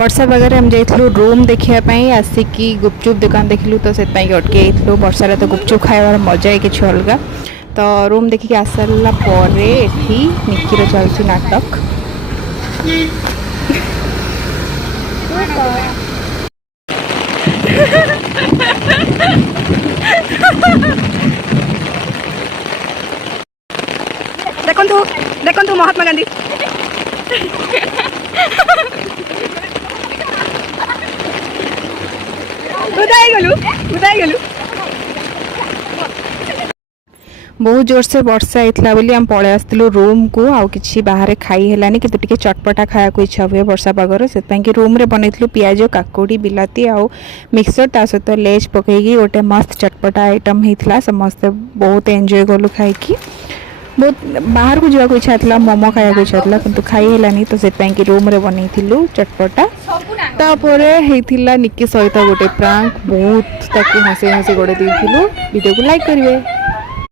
वर्षा पागे आम जाइलु रूम देखापी आसिकी गुपचुप दुकान देखिलु तो से अटके वर्षा तो गुपचुप खाइबार मजा ही किसी अलग। तो रूम देखिक आसारा पर निक्कीर चलती नाटक। देखु महात्मा गांधी बहुत जोर से वर्षा होता बोली आम पलि आसलु रूम को आउ कि बाहर खाई हेलानी कि टिके चटपटा खाया को इच्छा हुए वर्षा पागर से कि रूम रे बनई पियाज काकुड़ी बिलाती आउ मिक्सर ता सहित लेज पकईकी गोटे मस्त चटपटा आइटम होता समस्ते बहुत एंजॉय कलु खाई बहुत बाहर को जावाक इच्छा था मोमो खाया इच्छा था किंतु खाई हेलानी तो से कि रूम रे बनई चटपटा तापर होता निक्की सहित गोटे प्रांक बहुत हसी हसी गोड़े वीडियो को लाइक करेंगे।